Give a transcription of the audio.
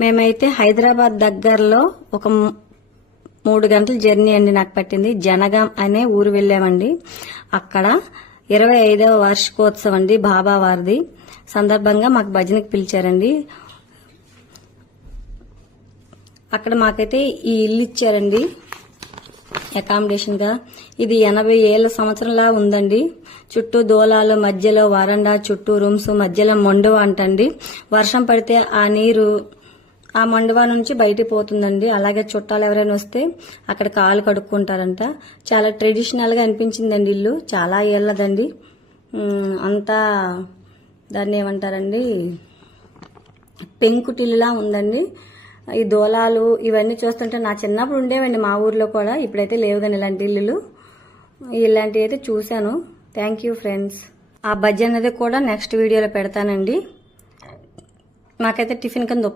మేమైతే హైదరాబాద్ దగ్గరలో ఒక 3 గంటల జర్నీ అండి నాకు పట్టింది. జనగాం అనే ఊరు వెళ్ళామండి. అక్కడ 25వ వార్షికోత్సవం అండి బాబా వారిది సందర్భంగా మాకు భజనకి పిలిచారండి. అక్కడ మాకైతే ఈ ఇల్లు ఇచ్చారండి అకామిడేషన్ గా. ఇది 80 ఏళ్ల సంవత్సరంలా ఉందండి. చుట్టూ దోలాలు, మధ్యలో వరండా, చుట్టూ రూమ్స్, మధ్యలో మండువ అంటండి. వర్షం పడితే ఆ నీరు ఆ మండువా నుంచి బయటికి పోతుందండి. అలాగే చుట్టాలు ఎవరైనా వస్తే అక్కడ కాలు కడుక్కుంటారంట. చాలా ట్రెడిషనల్ గా అనిపించిందండి ఇల్లు. చాలా ఏళ్ళదండి. అంతా దాన్ని ఏమంటారండి, పెంకుటిల్లులా ఉందండి. ఈ దోలాలు ఇవన్నీ చూస్తుంటే నా చిన్నప్పుడు ఉండేవండి మా ఊర్లో కూడా. ఇప్పుడైతే లేవు కానీ ఇలాంటి ఇల్లులు. ఇలాంటివి అయితే చూశాను. Thank you friends. ఆ భజన అనేది కూడా నెక్స్ట్ వీడియోలో పెడతానండి. నాకైతే టిఫిన్ కింద